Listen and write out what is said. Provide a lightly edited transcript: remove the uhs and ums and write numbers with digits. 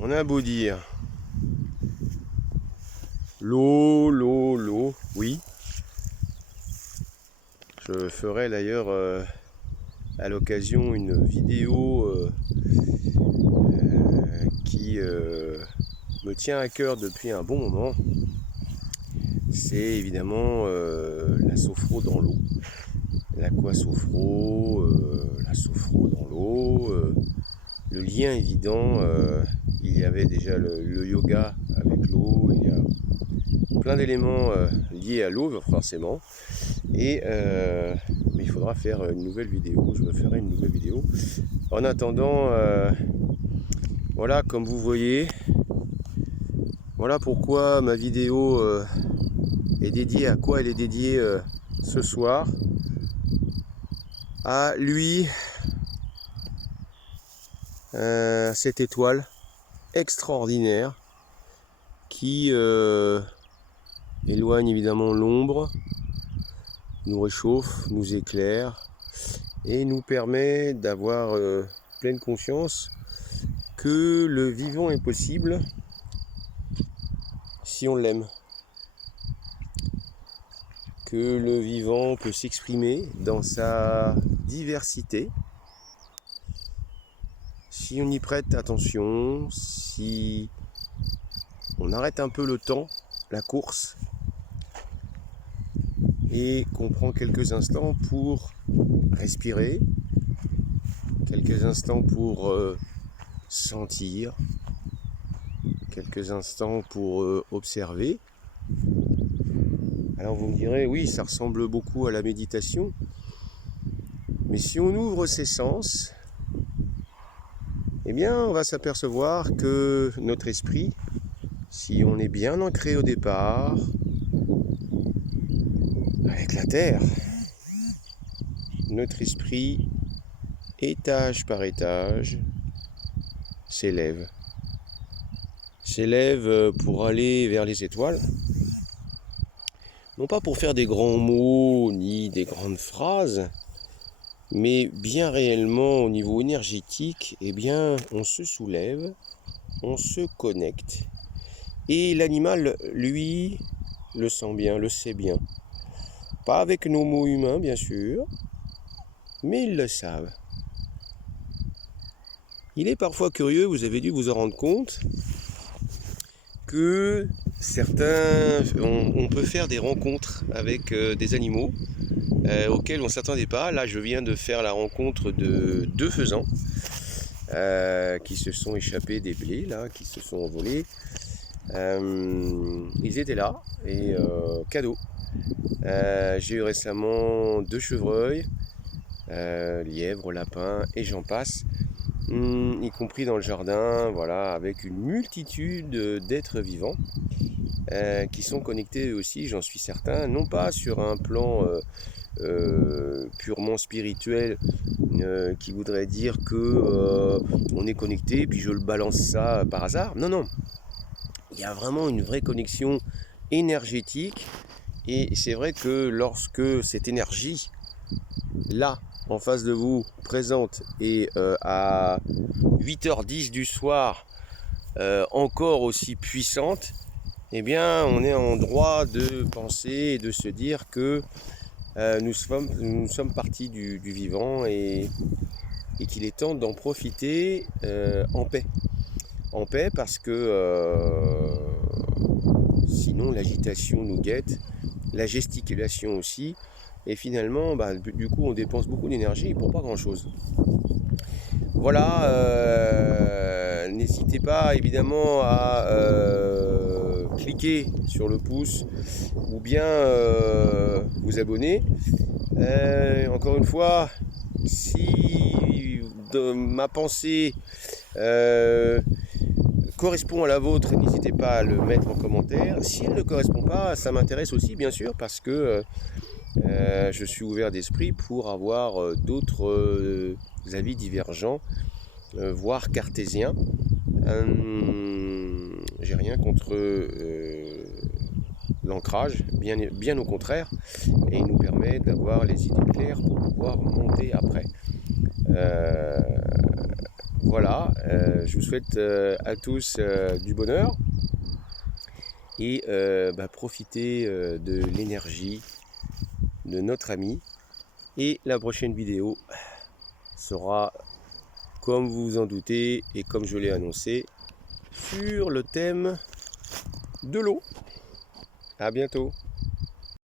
On a beau dire l'eau, oui. Je ferai d'ailleurs à l'occasion une vidéo qui me tient à cœur depuis un bon moment. C'est évidemment la sophro dans l'eau. L'aquasophro, la sophro dans l'eau. Le lien évident, il y avait déjà le yoga avec l'eau, il y a plein d'éléments liés à l'eau forcément. Et mais il faudra faire une nouvelle vidéo, je ferai une nouvelle vidéo. En attendant, voilà, comme vous voyez, voilà pourquoi ma vidéo est dédiée, à quoi elle est dédiée ce soir. À lui, cette étoile extraordinaire qui éloigne évidemment l'ombre, nous réchauffe, nous éclaire et nous permet d'avoir pleine conscience que le vivant est possible si on l'aime, que le vivant peut s'exprimer dans sa diversité si on y prête attention, si on arrête un peu le temps, la course, et qu'on prend quelques instants pour respirer, quelques instants pour sentir, quelques instants pour observer. Alors vous me direz, oui, ça ressemble beaucoup à la méditation, mais si on ouvre ses sens, eh bien on va s'apercevoir que notre esprit, si on est bien ancré au départ, avec la terre, notre esprit, étage par étage, s'élève pour aller vers les étoiles, non pas pour faire des grands mots ni des grandes phrases, mais bien réellement au niveau énergétique, eh bien on se soulève, on se connecte, et l'animal, lui, le sent bien, le sait bien. Pas avec nos mots humains, bien sûr, mais ils le savent. Il est parfois curieux, vous avez dû vous en rendre compte, que certains, on peut faire des rencontres avec des animaux auxquels on ne s'attendait pas. Là, je viens de faire la rencontre de 2 faisans qui se sont échappés des blés, là, qui se sont envolés. Ils étaient là, et cadeau. J'ai eu récemment 2 chevreuils, lièvres, lapins, et j'en passe. Y compris dans le jardin, voilà, avec une multitude d'êtres vivants qui sont connectés aussi, j'en suis certain, non pas sur un plan purement spirituel qui voudrait dire que on est connecté, puis je le balance ça par hasard. Non, non, il y a vraiment une vraie connexion énergétique, et c'est vrai que lorsque cette énergie là en face de vous, présente, et à 8h10 du soir, encore aussi puissante, eh bien on est en droit de penser et de se dire que nous sommes partis du vivant, et qu'il est temps d'en profiter en paix. En paix, parce que sinon l'agitation nous guette, la gesticulation aussi. Et finalement, du coup, on dépense beaucoup d'énergie pour pas grand-chose. Voilà, n'hésitez pas évidemment à cliquer sur le pouce ou bien vous abonner. Encore une fois, si ma pensée correspond à la vôtre, n'hésitez pas à le mettre en commentaire. Si elle ne correspond pas, ça m'intéresse aussi, bien sûr, parce que je suis ouvert d'esprit pour avoir d'autres avis divergents, voire cartésiens. J'ai rien contre l'ancrage, bien au contraire, et il nous permet d'avoir les idées claires pour pouvoir monter après. Voilà, je vous souhaite à tous du bonheur et profitez de l'énergie de notre ami. Et la prochaine vidéo sera, comme vous vous en doutez et comme je l'ai annoncé, sur le thème de l'eau. À bientôt.